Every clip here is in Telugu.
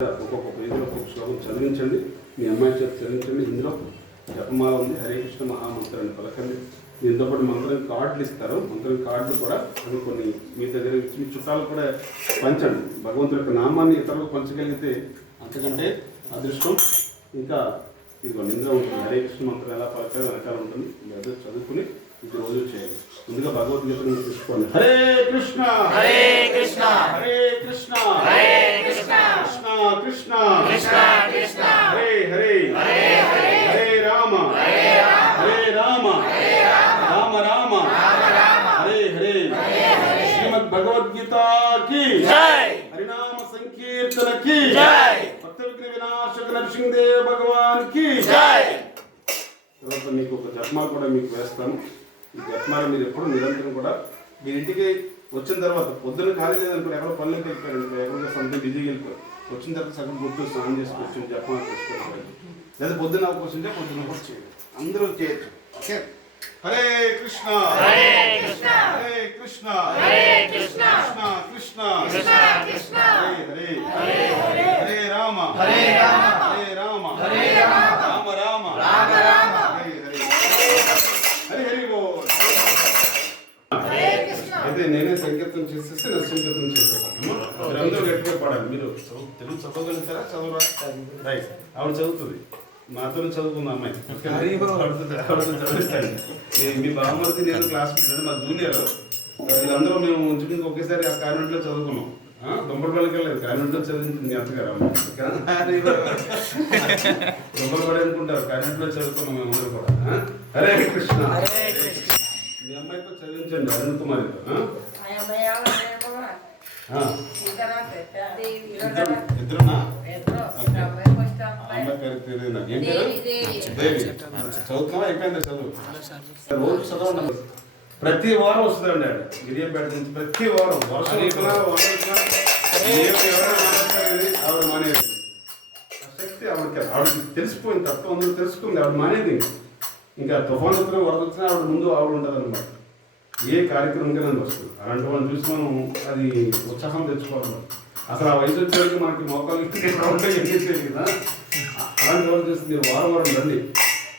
ఒక్కొక్క పేజీలో ఒక్కొక్క శ్లోకం చదివించండి. మీ అమ్మాయి చేత చదివించండి. ఇందులో జపమాల ఉంది. హరే కృష్ణ మహామంత్రాన్ని పలకండి. దీంతో పాటు మంత్రం కార్డులు ఇస్తారు. మంత్రం కార్డులు కూడా అవి కొన్ని మీ దగ్గర మీ చుట్టాలు కూడా పంచండి. భగవంతుడి యొక్క నామాన్ని ఇతరులకు పంచగలిగితే అంతకంటే అదృష్టం ఇంకా ఇదిగో నింద ఉంటుంది. హరే కృష్ణ మంత్రం ఎలా పలకాలి వెనకాల ఉంటుంది. అదే చదువుకుని ఇది రోజు చేయాలి ముందుగా భగవద్గీతను తీసుకోండి. హరే కృష్ణ! హరే కృష్ణ! హరే కృష్ణ! హరే కృష్ణ కృష్ణ. కృష్ణ హరే హరే. హరే హరే. హరే రామ. హరే రామ. హరే రామ. హరే రామ. రామ రామ. రామ రామ. హరే హరే. హరే హరే. శ్రీమద్ భగవద్గీత కి. జై. హరినామ సంకీర్తన కి. జై. భక్త విగ్రహ వినాశక నరసింహదేవ భగవాన్కి. జై. తర్వాత మీకు ఒక జపమాల కూడా మీకు వేస్తాను. ఈ జపమాల మీరు ఎప్పుడు నిరంతరం కూడా మీ ఇంటికి వచ్చిన తర్వాత పొద్దున్న ఖాళీ లేదనుకో ఎక్కడో పనులకు వెళ్ళిపోయారు ఎక్కడో సంథింగ్ బిజీగా వెళ్ళిపోయారు. వచ్చిన తర్వాత సగం గుర్తు స్నానం వచ్చి జపమాల తీసుకెళ్ళిపోయారు లేదా పొద్దున్న అవకాశం ఉంటే పొద్దున్న కూడా చేయండి అందరూ చేయొచ్చు. ఓకే? హరే కృష్ణ. హరే కృష్ణ. హరే కృష్ణ. హరే కృష్ణ. కృష్ణ కృష్ణ. కృష్ణ హరే హరే. హరే రామ. హరే రామ. హరే రామ. హరే రామ రామ రామ హరే హరే హరి హరి బోల్ హరే కృష్ణ అయితే నేనే సంకీర్తన చేసేసి నా సంకీర్తన చేసేసాను మీరందరూ గట్టిగా పాడాలి. మీరు చదువు- తెలుగు చదవగలుగుతారా చదవరా? రైట్. ఆవిడ చదువుతుంది. మాతో చదువుకున్న అమ్మాయి. చదివిస్తాను మీ బామ్మర్ది నేను క్లాస్ మా జూనియర్. వీళ్ళందరూ మేము ఉంచుకుని ఒకేసారి ఆ కాన్వెంట్లో చదువుకున్నాం. ఆ, దుంపలపల్లికి వెళ్ళలేదు కాన్వెంట్లో చదివించింది మీ అత్తగారు దుంపలపల్లి అనుకుంటారు. కాన్వెంట్లో చదువుకున్నాం మేము అందరూ కూడా? హరే కృష్ణ. హరే కృష్ణ. మీ అమ్మాయితో చదివించండి అరుణ్ కుమారితో. ఇద్దరునా? అమ్మాయి పేరు తెలియదు ఏం పేరు? దేవి. చదువుతున్నావా? అయిపోయిందా చదువు? రోజు చదవండి. ప్రతి వారం వస్తుందండి ఆడ గిరియంపేట నుంచి ప్రతి వారం వర్షం వారం ఆవిడ మానేది. శక్తి ఆవిడకి. ఆవిడకి తెలిసిపోయింది తత్వం అందరూ తెలుసుకుంది. ఆవిడ మానేది. ఇంకా తుఫాన్ వచ్చినా వరద వచ్చినా ఆవిడ ముందు ఆవిడ ఉంటుంది అనమాట ఏ కార్యక్రమం కింద వస్తుంది అలాంటి వాళ్ళని చూసి మనం అది ఉత్సాహం తెచ్చుకోవాలి. అసలు ఆ వయసు వచ్చేసరికి మనకి మోకాలు ఎక్కడ ఏం కదా. అలాంటి వాళ్ళు చూసి మీరు వారం వారం రండి.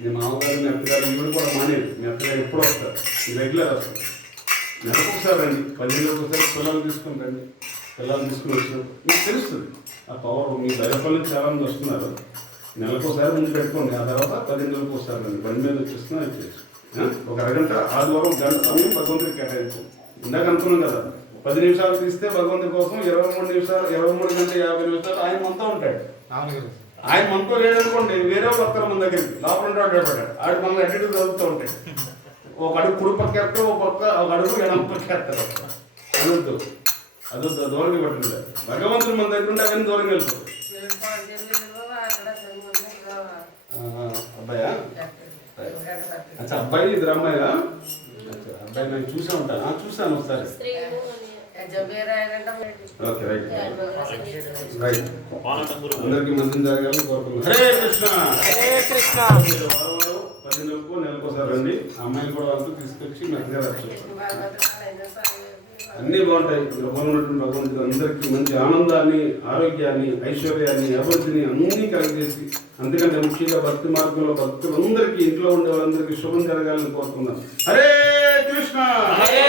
మీ మామగారు మీ అత్తగారు ఇవి కూడా మానేది మీ అత్తగారు ఎప్పుడు వస్తారు. మీ రెగ్యులర్ వస్తారు. నెలకు ఒకసారి రండి. పదిహేను ఒకసారి పిల్లలు తీసుకుని రండి. పిల్లలు తీసుకుని వచ్చినప్పుడు మీకు తెలుస్తుంది. ఆ పవర్ మీ దగ్గర నుంచి చాలా మంది వస్తున్నారు. నెలకు ఒకసారి ముందు పెట్టుకోండి. ఆ తర్వాత పదిహేను రోజులకు ఒకసారి రండి. బండి మీద వచ్చేస్తున్నా అది తెలుసు ఒక అరగంట ఆదివారం గంట సమయం భగవంతుడికి కేటాయించు. ఇందాక అనుకున్నాం కదా పది నిమిషాలు తీస్తే భగవంతుడి కోసం ఇరవై మూడు నిమిషాలు ఇరవై మూడు గంటల యాభై నిమిషాలు ఆయన మనతో ఉంటాడు. ఆయన మనతో లేడనుకోండి వేరే వస్తారు మన దగ్గరికి. లోపల ఉంటే వాడు పడ్డాడు ఆడు మనల్ని అడ్డు చదువుతూ ఉంటాయి ఒక అడుగు కుడి పక్క ఎత్తాడు ఒక పక్క ఒక అడుగు ఎడమ పక్క ఎత్తాడు. అనొద్దు. అదొద్దు దూరంగా పట్టింది భగవంతుడు మన దగ్గర ఉంటే అవన్నీ దూరంగా వెళ్ళిపోతాయి. ఆ, అబ్బాయా? అచ్చా అబ్బాయి ఇద్దరు అమ్మాయిలా? అచ్చా, అబ్బాయి నేను చూసే ఉంటాను? ఆ, చూశాను ఒకసారి. Okay right. రైట్. అందరికీ మంచి జరగాలని హరే కృష్ణ. హరే కృష్ణ. పది నెలలకు నెలకు ఒకసారి రండి. ఆ అమ్మాయిని కూడా వాళ్ళతో తీసుకొచ్చి మెత్తగా రక్షిస్తారు అన్నీ బాగుంటాయి. భగవంతుడు ఉన్నటువంటి భగవంతుడు అందరికీ మంచి ఆనందాన్ని ఆరోగ్యాన్ని ఐశ్వర్యాన్ని అభివృద్ధిని అన్నీ కలిగజేసి అందుకంటే ముఖ్యంగా భక్తి మార్గంలో భక్తులందరికీ ఇంట్లో ఉండే వాళ్ళందరికీ శుభం జరగాలని కోరుకున్నాను హరే కృష్ణ! హరే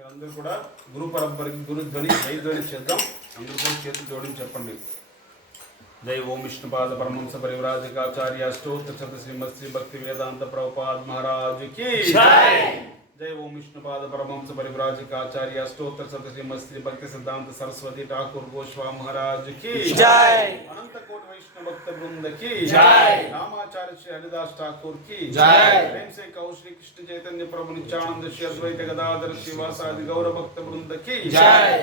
మీరందరూ కూడా గురు పరంపరకి గురు ధ్వని జై ధ్వని చేద్దాం అందరూ కూడా చేతులు జోడించి చెప్పండి. జై ఓం విష్ణుపాద పరమంస పరివ్రాజకాచార్య అష్టోత్తర శత శ్రీమద్ శ్రీ భక్తి వేదాంత ప్రభుపాద్ మహారాజ్కి జై! ఓం విష్ణుపాద పరమంస పరివ్రాజకాచార్య అష్టోత్తర శత శ్రీమద్ శ్రీ భక్తి సిద్ధాంత సరస్వతి ఠాకూర్ గోస్వా మహారాజ్కి జై! అనంత కోటి వైష్ణవ భక్త బృంద కి జై. రామాచార్య శ్రీ హరిదాస్ ఠాకూర్కి జై. ప్రేమ్ సే కౌ శ్రీ కృష్ణ చైతన్య ప్రభు నిత్యానంద శ్రీ అద్వైత గదాధర శ్రీవాసాది గౌర భక్త బృంద కి జై.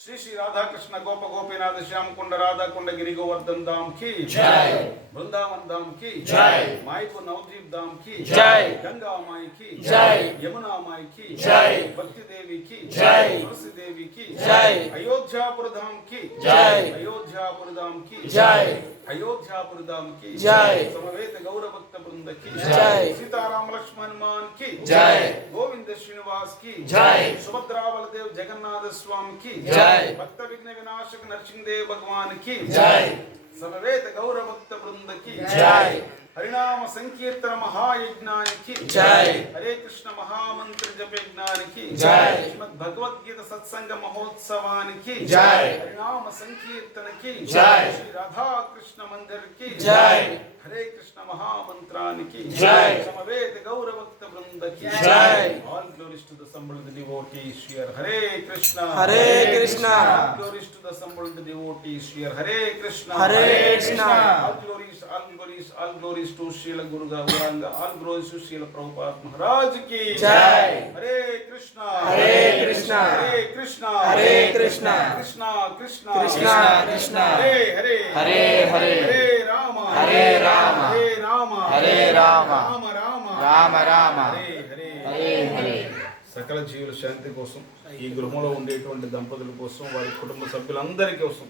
శ్రీ శ్రీ రాధాకృష్ణ గోప గోపీనాథ శ్యామ కుండ రాధాకుండ గిరి గోవర్ధన్ ధామ్కి జై. బృందావన్ ధామ్కి జై. మాయకు నవదీప్ ధామ్కి జై. గంగా మాయి కి జై. యమునా మాయి కి జై. భక్తి దేవి కి జై. తులసి దేవి కి జై. అయోధ్యాపుర ధామ్కి జై. అయోధ్యాపుర ధామ్కి జై. అయోధ్యాపుర ధామ్కి జై. సమవేత గౌర భక్త బృంద కి జై. సీతారామ లక్ష్మణ్ మాన్కి జై. గోవింద శ్రీనివాస్కి జై. సుభద్రా బలదేవ్ జగన్నాథ స్వామి కి జై. భక్త విఘ్న వినాశక నరసింహదేవ్ భగవాన్కి. సమవేత గౌర భక్త బృంద కి జై. హరినామ సంకీర్తన మహాయజ్ఞానికి. హరే కృష్ణ మహామంత్ర జపయజ్ఞానికి. శ్రీమద్ భగవద్గీత సత్సంగ మహోత్సవానికి. హరినామ సంకీర్తనకి. శ్రీ రాధాకృష్ణ మందిర్కి. హరే కృష్ణ మహామంత్రానికి. సమవేత की जय। All to the devotee Hare Krishna Hare Krishna to the devotee Hare Krishna Hare Krishna all glories all glories all to Srila Guru Gauranga all to Srila Prabhupada Maharaj की जय हरे कृष्णा हरे कृष्णा हरे कृष्णा हरे कृष्णा कृष्णा कृष्णा कृष्णा कृष्णा हरे हरे हरे हरे हरे राम हरे राम हरे राम हरे राम राम राम రామ రామ. సకల జీవుల శాంతి కోసం ఈ గృహంలో ఉండేటువంటి దంపతుల కోసం వారి కుటుంబ సభ్యులందరి కోసం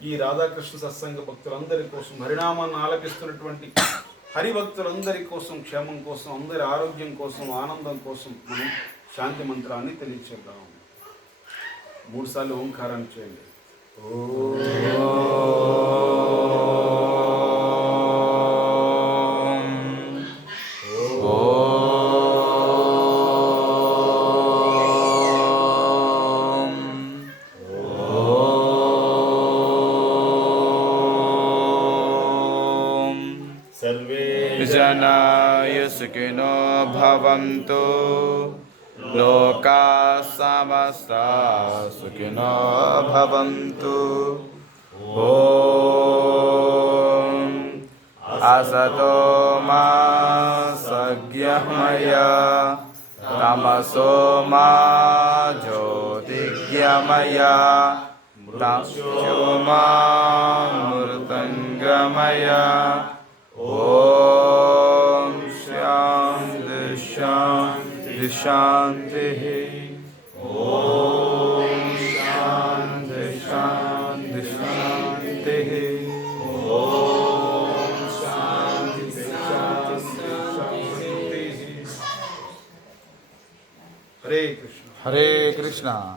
ఈ రాధాకృష్ణ సత్సంగ భక్తులందరి కోసం హరినామాన్ని ఆలపిస్తున్నటువంటి హరిభక్తులందరి కోసం క్షేమం కోసం అందరి ఆరోగ్యం కోసం ఆనందం కోసం మనం శాంతి మంత్రాన్ని తెలియచేద్దాం. మూడు సార్లు ఓంకారాన్ని చేయండి. సర్వే जनाय सुखिनो भवन्तु। लोका समस्ता सुखिनो भवन्तु। ॐ असतो मा सज्ञमय। तमसो मा ज्योतिज्ञमय। मृत्यो मा मृतङ्गमय। शांति शांति ओम शांति शांति शांति ओम शांति हरे कृष्ण। हरे कृष्णा।